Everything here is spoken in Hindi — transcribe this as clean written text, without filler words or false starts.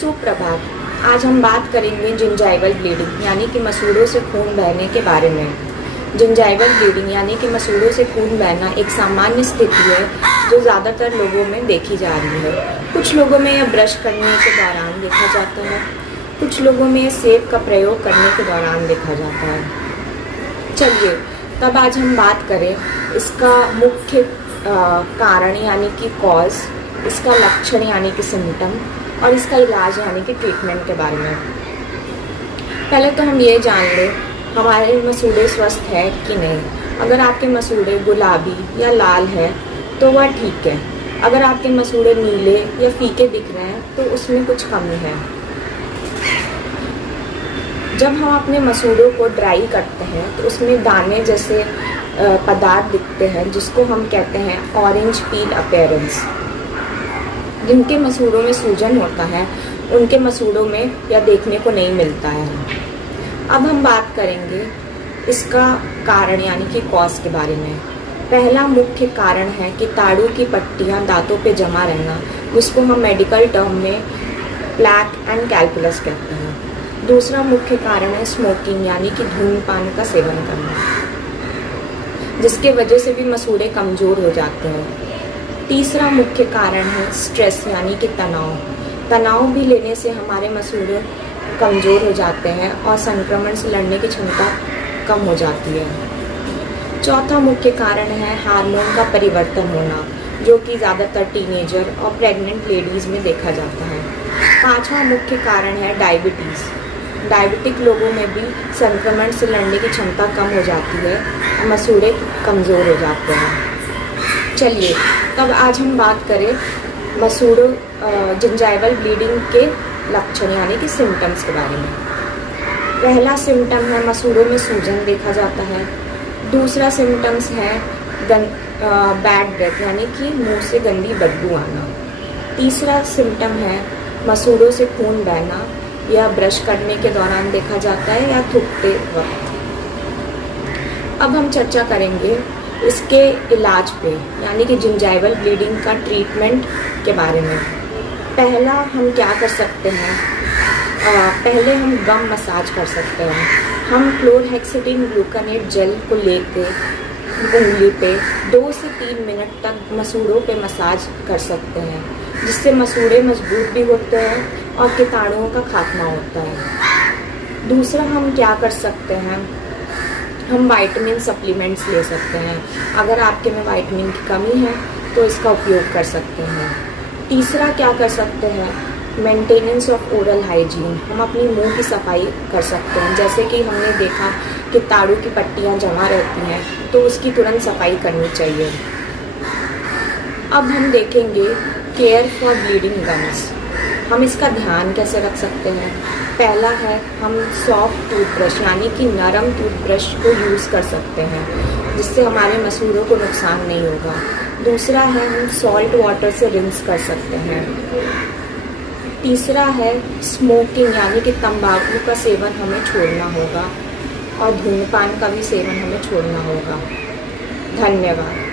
सुप्रभात। आज हम बात करेंगे जिंजाइवल ब्लीडिंग यानी कि मसूड़ों से खून बहने के बारे में। जिंजाइवल ब्लीडिंग यानी कि मसूड़ों से खून बहना एक सामान्य स्थिति है जो ज़्यादातर लोगों में देखी जा रही है। कुछ लोगों में यह ब्रश करने के दौरान देखा जाता है, कुछ लोगों में यह सेब का प्रयोग करने के दौरान देखा जाता है। चलिए तब आज हम बात करें इसका मुख्य कारण यानी कि कॉज, इसका लक्षण यानी कि सिम्टम और इसका इलाज यानी कि ट्रीटमेंट के बारे में। पहले तो हम ये जान लें हमारे मसूड़े स्वस्थ है कि नहीं। अगर आपके मसूड़े गुलाबी या लाल है तो वह ठीक है। अगर आपके मसूड़े नीले या फीके दिख रहे हैं तो उसमें कुछ कमी है। जब हम अपने मसूड़ों को ड्राई करते हैं तो उसमें दाने जैसे पदार्थ दिखते हैं जिसको हम कहते हैं ऑरेंज पील अपीयरेंस। जिनके मसूड़ों में सूजन होता है उनके मसूड़ों में यह देखने को नहीं मिलता है। अब हम बात करेंगे इसका कारण यानी कि कॉज के बारे में। पहला मुख्य कारण है कि ताड़ू की पट्टियां दांतों पे जमा रहना, जिसको हम मेडिकल टर्म में प्लैक एंड कैल्कुलस कहते हैं। दूसरा मुख्य कारण है स्मोकिंग यानी कि धूम्रपान का सेवन करना, जिसके वजह से भी मसूड़े कमज़ोर हो जाते हैं। तीसरा मुख्य कारण है स्ट्रेस यानी कि तनाव। तनाव भी लेने से हमारे मसूड़े कमज़ोर हो जाते हैं और संक्रमण से लड़ने की क्षमता कम हो जाती है। चौथा मुख्य कारण है हार्मोन का परिवर्तन होना, जो कि ज़्यादातर टीनेजर और प्रेग्नेंट लेडीज़ में देखा जाता है। पांचवा मुख्य कारण है डायबिटीज़। डायबिटिक लोगों में भी संक्रमण से लड़ने की क्षमता कम हो जाती है और मसूड़े कमज़ोर हो जाते हैं। चलिए तब आज हम बात करें मसूड़ों जिंजाइवल ब्लीडिंग के लक्षण यानी कि सिम्टम्स के बारे में। पहला सिम्टम है मसूड़ों में सूजन देखा जाता है। दूसरा सिम्टम्स है बैड ब्रेथ यानी कि मुंह से गंदी बदबू आना। तीसरा सिम्टम है मसूड़ों से खून बहना, यह ब्रश करने के दौरान देखा जाता है या थूकते वक्त। अब हम चर्चा करेंगे इसके इलाज पे यानी कि जिंजाइवल ब्लीडिंग का ट्रीटमेंट के बारे में। पहला हम क्या कर सकते हैं, पहले हम गम मसाज कर सकते हैं। हम क्लोरहेक्सिडिन ग्लूकोनेट जेल को लेके उंगली पे 2 से 3 मिनट तक मसूड़ों पे मसाज कर सकते हैं, जिससे मसूड़े मजबूत भी होते हैं और कीटाणुओं का खात्मा होता है। दूसरा हम क्या कर सकते हैं, हम विटामिन सप्लीमेंट्स ले सकते हैं। अगर आपके में विटामिन की कमी है तो इसका उपयोग कर सकते हैं। तीसरा क्या कर सकते हैं, मेंटेनेंस ऑफ ओरल हाइजीन। हम अपनी मुंह की सफाई कर सकते हैं। जैसे कि हमने देखा कि ताड़ू की पट्टियां जमा रहती हैं तो उसकी तुरंत सफाई करनी चाहिए। अब हम देखेंगे केयर फॉर ब्लीडिंग गम्स। हम इसका ध्यान कैसे रख सकते हैं। पहला है हम सॉफ्ट टूथब्रश यानी कि नरम टूथब्रश को यूज़ कर सकते हैं, जिससे हमारे मसूड़ों को नुकसान नहीं होगा। दूसरा है हम सॉल्ट वाटर से रिंस कर सकते हैं। तीसरा है स्मोकिंग यानी कि तंबाकू का सेवन हमें छोड़ना होगा और धूम्रपान का भी सेवन हमें छोड़ना होगा। धन्यवाद।